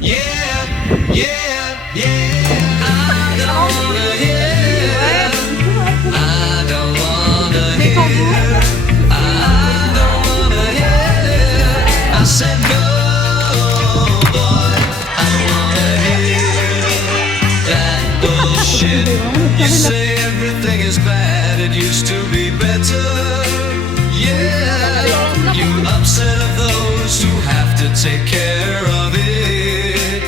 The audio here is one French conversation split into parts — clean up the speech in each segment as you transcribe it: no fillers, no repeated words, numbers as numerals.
Yeah, yeah, yeah. I don't wanna hear. I don't wanna hear. I don't wanna hear. I said no, boy. I don't wanna hear that bullshit. You say everything is bad. It used to be better. Yeah, you upset of those who have to take care of it.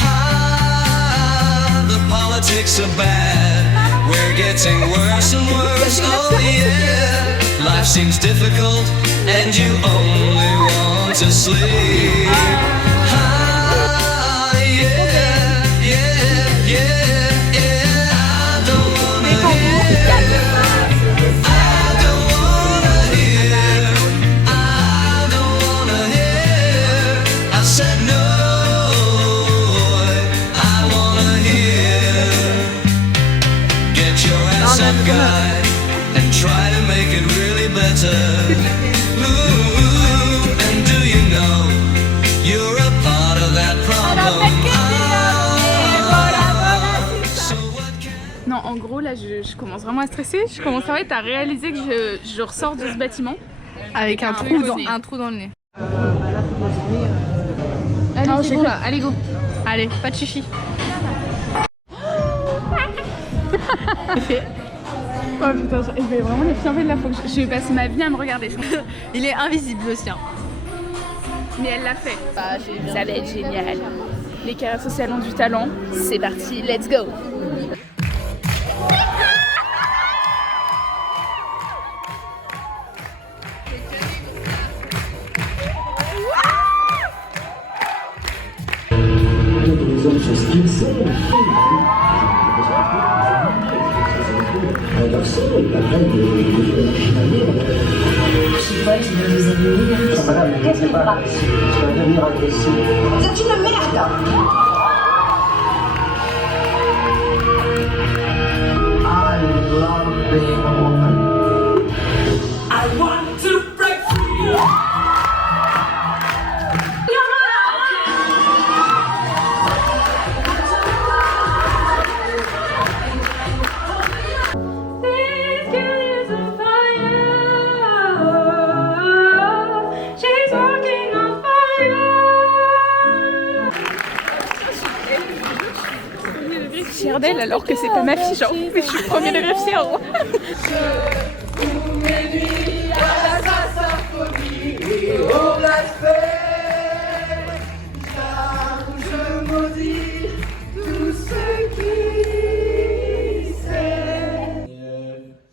Ah, the politics are bad. We're getting worse and worse. Oh yeah, life seems difficult, and you only want to sleep. Ah, yeah, yeah, yeah, yeah. I don't wanna hear. And try to make it really better. Ooh, and do you know you're a part of that problem? Non, en gros, là, je commence vraiment à stresser. Je commence en fait à réaliser que je ressors de ce bâtiment avec un trou dans le nez. Allez, c'est bon là, allez go. Allez, pas de chichi. Oh putain, je vais vraiment les filmer de la fois. Je vais passer ma vie à me regarder. Il est invisible le sien. Mais elle l'a fait. Ça va être génial. Les carrières sociales ont du talent. C'est parti, let's go. Je vois que vous avez qu'est-ce qui va? Tu vas devenir agressif. Vous êtes une merde. I love being a woman. I want to break free. Fière d'elle alors que c'est pas ma fille, genre mais je suis premier degré fière.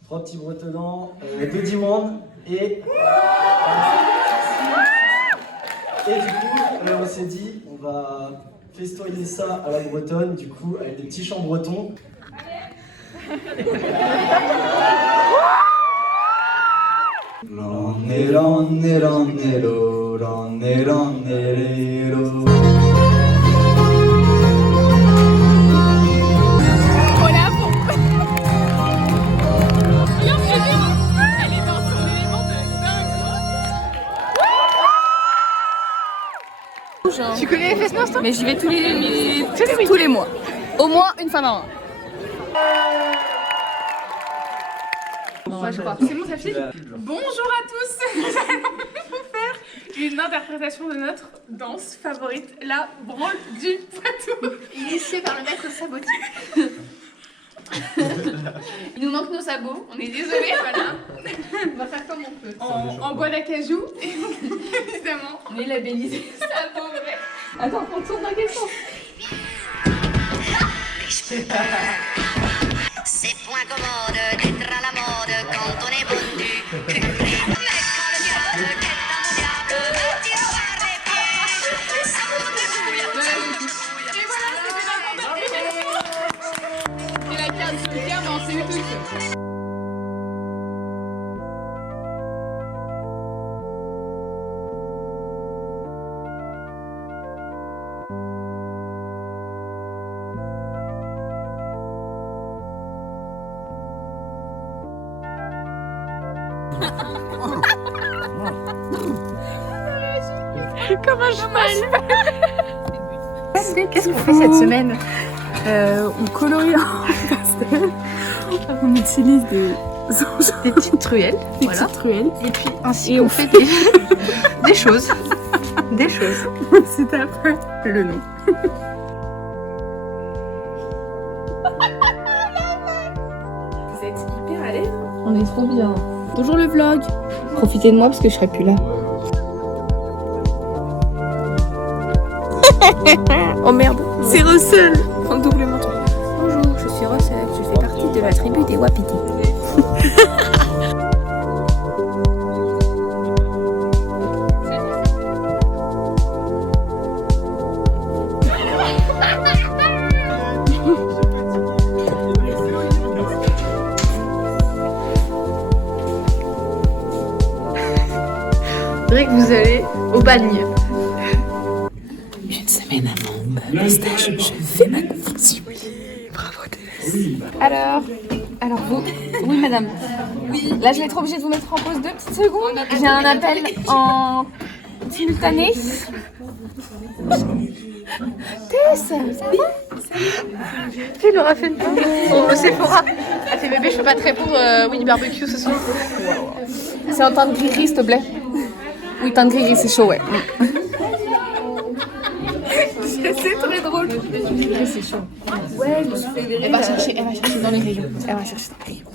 Trois petits bretonnants, deux dimandes et du coup on s'est dit on va festoyer ça à la bretonne, du coup avec des petits chants bretons. Tu connais les Fesnos toi? Mais j'y vais tous les mois. Au moins une fois par mois. Ouais, je crois. C'est bon, ça file. Bonjour à tous. Nous allons vous faire une interprétation de notre danse favorite, la branle du Poitou. Initiée par le maître Sabotier. Il nous manque nos sabots, on est désolé, voilà. On va faire comme on peut. En bois d'acajou, évidemment. On est labellisé sabot, vrai. Attends, on tourne dans quel sens? C'est point commode d'être à la mode quand on est vendu. C'est la carte du week-end, mais on s'est eu tous. Comme un cheval. Qu'est-ce qu'on fait cette semaine? On colorie en pastel. On utilise des petites truelles. Voilà. petites truelles. Et puis ainsi on fait des choses. Des choses. C'est après le nom. Vous êtes hyper à l'aise. On est trop bien. Toujours le vlog. Profitez de moi parce que je serai plus là. Oh merde, c'est Russell en double menton. Bonjour, je suis Russell, je fais partie de la tribu des Wapiti. C'est vrai que vous allez au bagne. Une semaine avant le stage, je fais ma confession. Bravo Thérèse. Alors vous, oui madame. Oui. Là je vais être obligée de vous mettre en pause 2 petites secondes. J'ai un appel en simultané. Tess, ça va? Tu leur as fait une pause. Au Sephora. Elle fait bébé, je peux pas te répondre. Oui, barbecue ce soir. C'est un teint de gris, s'il te plaît. Oui, teint de gris, c'est chaud, ouais. C'est très drôle. C'est chaud. Ouais, je me suis fait des elle va chercher dans les rayons. Elle va chercher dans les rayons.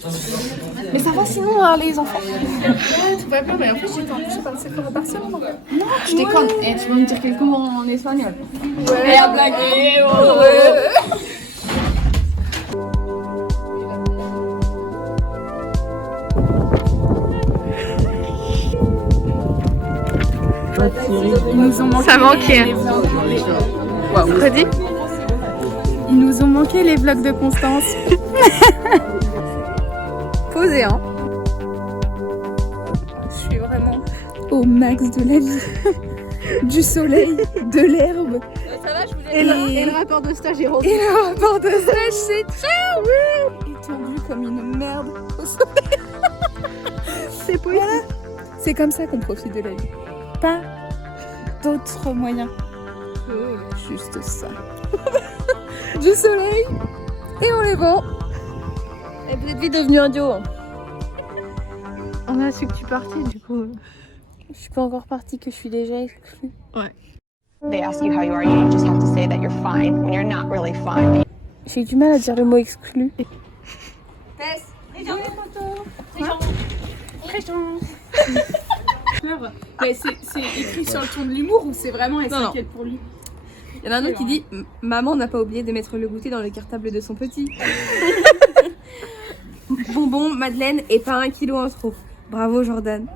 Mais ça va sinon, hein, les enfants? Ouais, tout va bien, mais en fait, j'étais empêchée par le Sephora Barcelone. Non, tu déconnes. Et tu peux me dire quelques mots en espagnol? Ouais. Et en blague. Ils nous ont manqué. Ça manquait. Wow. Redis? Ils nous ont manqué les vlogs de Constance. Posé, hein? Je suis vraiment au max de la vie. Du soleil, de l'herbe. Ça va, je voulais et le rapport de stage est rempli. Et le rapport de stage, c'est très oui. Étendu comme une merde au soleil. C'est possible. Voilà. C'est comme ça qu'on profite de la vie. Pas d'autres moyens. Juste ça. Du soleil et on les vend. Et vous êtes vite devenu un duo. On a su que tu partais, du coup. Je suis pas encore partie, que je suis déjà exclue. Ouais. They ask you how you are, you just have to say that you're fine when you're not really fine. J'ai du mal à dire le mot exclu. Mais c'est écrit sur le ton de l'humour ou c'est vraiment elle s'inquiète pour lui? Il y en a un autre qui dit « Maman n'a pas oublié de mettre le goûter dans le cartable de son petit. » Bonbon, Madeleine et pas 1 kilo en trop. Bravo Jordan.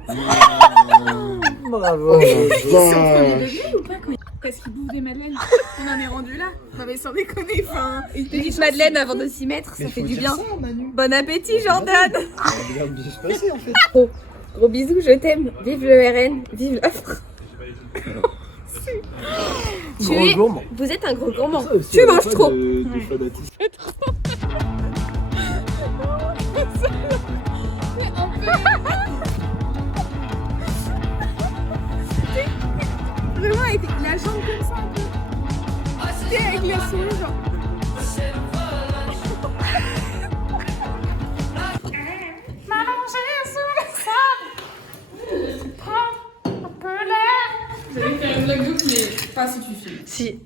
Bravo. Ils sont premiers degrés ou pas quand est-ce qu'ils bouffent des madeleines? On en est rendu là. Non mais sans déconner, enfin... Une petite Madeleine avant de s'y mettre, ça fait du bien. Bon appétit Jordan. Gros bisous, je t'aime. Vive le RN, vive l'offre. Vous êtes un gros gourmand. Tu manges trop. Vraiment avec la jambe comme ça un peu. C'était avec le sourire genre. Maman, j'ai sous le sable. Prends un peu l'air. J'allais faire une blague douce mais pas si tu filmes. Si.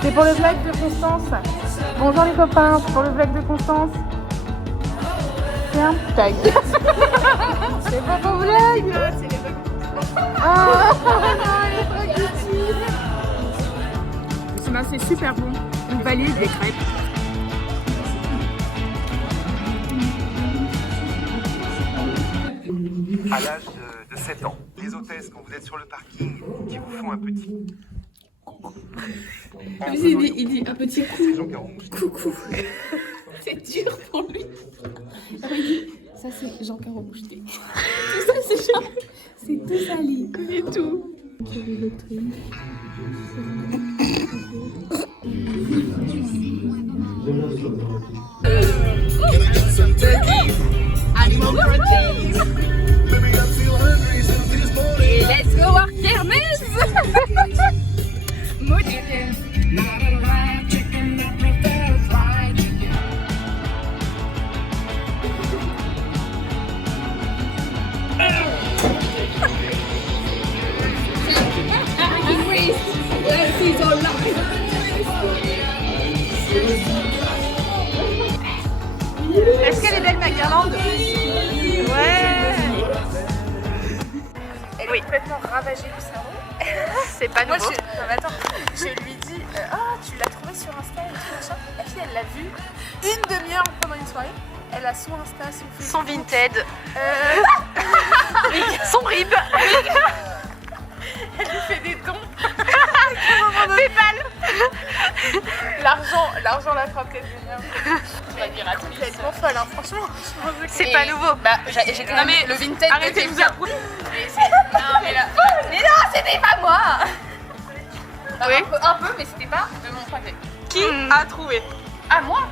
C'est pour le vlog de Constance. Bonjour les copains, c'est pour le vlog de Constance. Tiens, tag. C'est pas ton vlog. Ah non, les vlogs c'est super bon. Une valise des crêpes. À l'âge de 7 ans, les hôtesses, quand vous êtes sur le parking, qui vous font un petit... Il dit un petit Coucou. C'est dur pour lui. Ça c'est Jean Caro Moucheté. Tout ça c'est Jean. C'est tout sali. Il connaît tout. Animal protein. Let's Est-ce qu'elle est belle ma guirlande? Ouais. Elle est complètement ravagée du cerveau. C'est pas nouveau. Non mais attends, je lui dis tu l'as trouvé sur Insta et tout machin. La fille elle l'a vu une demi-heure pendant une soirée. Elle a son Insta, son Facebook. Son Vinted. Son rib. Elle lui fait des dons. PayPal. L'argent la fera peut-être venir. Elle ira complètement folle, hein, franchement. C'est pas nouveau. Bah, j'ai quand même le Vinted. Arrêtez de vous approuver. Mais non, c'était pas moi. Oui. Un peu, mais c'était pas de mon point de vue. Qui a trouvé? Ah, moi?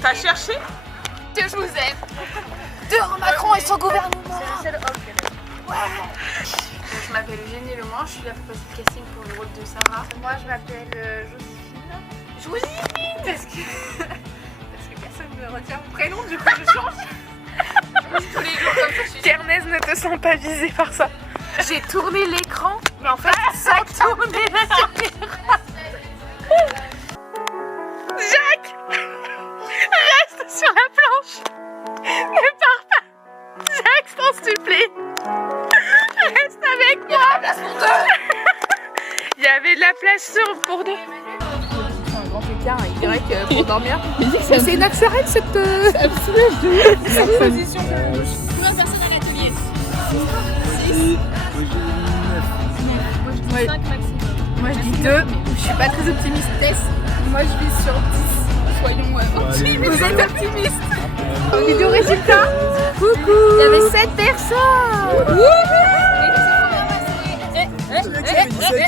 T'as cherché? Que je vous aime. Dehors Macron et son gouvernement. C'est le seul homme qu'elle aime. Ouais. Je m'appelle Eugénie Lemoin, je suis là pour passer le casting pour le rôle de Sarah. Moi je m'appelle Joséphine. Parce que personne ne retient mon prénom, du coup je change. Tous les jours comme ça, je suis... Kermesse, ne te sens pas visée par ça. J'ai tourné l'écran, mais en fait ça a tourné la caméra. Jacques, reste sur la planche. Ne pars pas. Jacques, s'en supplie. Reste avec moi. Il y avait de la place pour deux. C'est un grand écart, il dirait que pour dormir. C'est naturel cette position. Combien de personnes à l'atelier? 6. Moi je dis 2. Je suis pas très optimiste. Moi je vis sur 10. Soyons optimistes. Vous êtes optimistes. On est du résultat. Coucou. Il y avait 7 personnes. Qui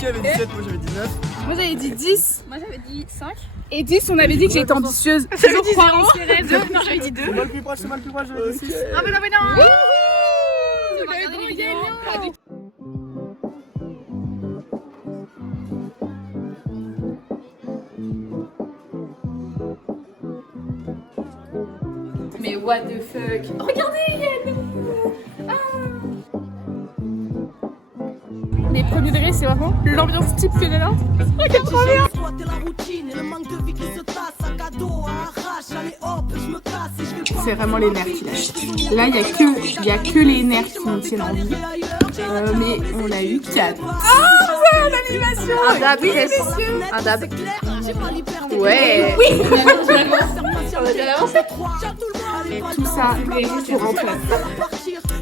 avait 17, moi j'avais 19. Moi j'avais dit 10. Moi j'avais dit 5. Et 10, on avait dit que j'étais ambitieuse. J'avais dit 0. Non, j'avais dit 2. C'est moi le plus proche, j'avais dit 6. Ah mais non mais non. Mais what the fuck. Regardez, il y a nous. Les premiers degrés, c'est vraiment l'ambiance type que j'ai là. Regarde trop bien. C'est vraiment les nerfs qui lâchent. Là, il y a que les nerfs qui nous tiennent en vie. Mais on a eu 4. Oh, l'animation. Un dab. Ouais. Oui. Tout ça pour rentrer.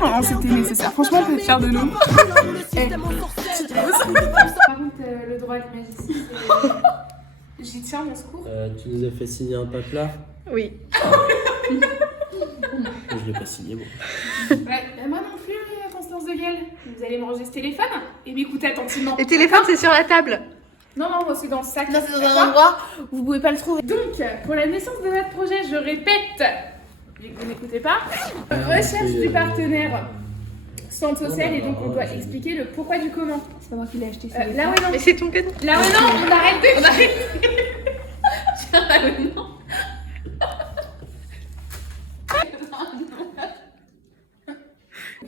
Oh, c'était nécessaire. Franchement, on peut être fiers de nous. Par contre, le droit à l'imagicien, j'y tiens mon secours. Tu nous as fait signer un pape-là? Oui. Je l'ai pas signé, bon. Ouais, moi non plus, Constance de Gale. Vous allez me ranger ce téléphone et m'écouter attentivement. Le téléphone, c'est sur la table. Non, moi c'est dans le sac. Non, c'est dans un endroit où vous pouvez pas le trouver. Donc, pour la naissance de notre projet, je répète, vous n'écoutez pas, recherche du partenaire social et donc on doit expliquer le pourquoi du comment. C'est pas moi qui l'ai acheté. Là ouais non. Mais c'est ton cadeau. Là ouais non, on arrête de... Là ouais non.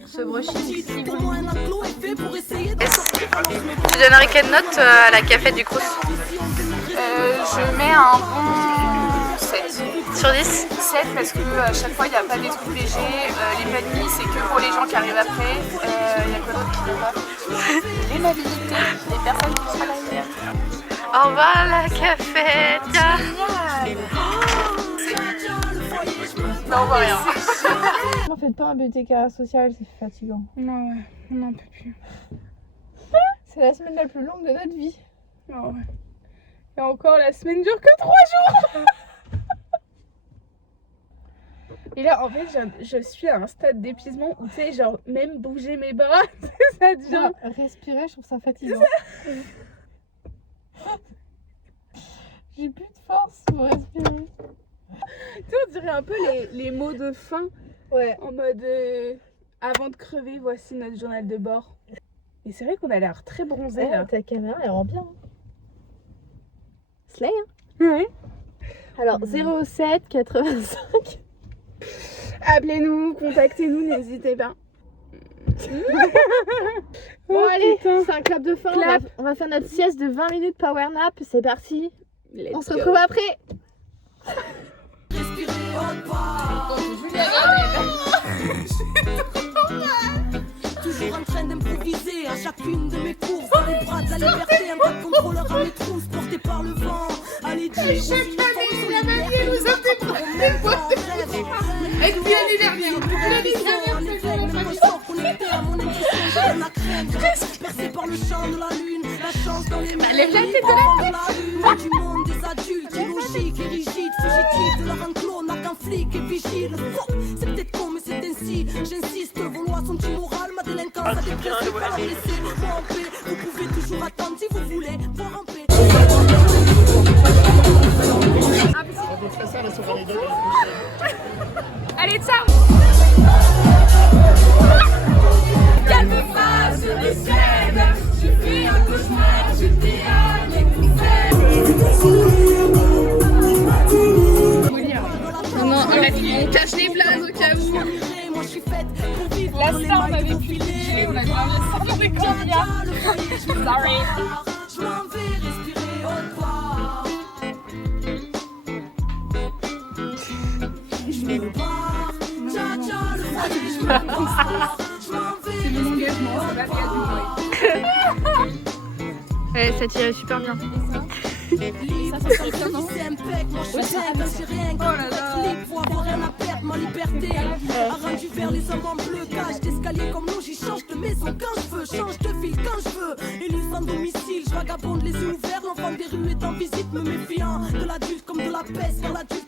Ce brushing. Tu donnerais quelle note à la cafette du Crous? Je mets un bon 7. Sur 10? 7 parce que à chaque fois il n'y a pas des trucs légers. Les paniers c'est que pour les gens qui arrivent après. Il y a quoi d'autre qui va? L'aimabilité des personnes qui travaillent. Au revoir la cafette. Non, on voit rien. En fait pas un BTK social, c'est fatigant. Non, ouais, on n'en peut plus. C'est la semaine la plus longue de notre vie. Oh, ouais. Et encore, la semaine dure que 3 jours. Et là, en fait, je suis à un stade d'épuisement où, tu sais, genre, même bouger mes bras, ça devient... Respirer, je trouve ça fatigant. J'ai plus de force pour respirer. Tu sais, on dirait un peu les mots de fin. Ouais. En mode, avant de crever, voici notre journal de bord. Et c'est vrai qu'on a l'air très bronzé, là. Ta caméra, elle rend bien. Slay, hein. Ouais. Alors, 07 85. Appelez-nous, contactez-nous, n'hésitez pas. Bon allez, c'est un clap de fin. On va faire notre sieste de 20 minutes power nap. C'est parti. On se retrouve après. Toujours en train d'improviser à chacune de mes courses. Dans les bras de la liberté, un tas de contrôleur à mes trousses, porté par le vent. Allez, dire aux uniformes solidaires, nous avons des boîtes de Et puis l'année dernière, connecté à mon intuition, j'ai ma crème. Percé par le champ de la lune, la chance dans les mains. Lève la tête de la tête. Du monde des adultes, illogiques et rigides, fugitifs de leur enclos, n'a qu'un flic et vigile. C'est peut-être con, mais c'est ainsi. J'insiste, vos lois sont immorales, ma délinquance a des principes. Alors laissez-moi en paix. Vous pouvez toujours attendre si vous voulez voir en paix. Allez, ciao. Calme-toi, je décède. Je fais un cauchemar, je déhale les couverts. Non, on cache les blagues au cas où. La star m'avait pu filer, on a grave ça sur des candidats. Sorry. Je m'en vais respirer au revoir. Je me barre, tcha-tcha, le foyer, je me barre. Je m'en vais respirer au revoir. Ouais, ça tire super bien. C'est impec, moi je suis dingue, j'ai rien qu'à être libre, faut avoir rien à perdre, ma liberté a rendu vers les hommes en bleu, cage d'escalier comme l'eau, j'y change de maison quand je veux, change de ville quand je veux, élu sans domicile, je vagabonde les yeux ouverts, l'enfant des rues est en visite, me méfiant de l'adulte comme de la peste, car l'adulte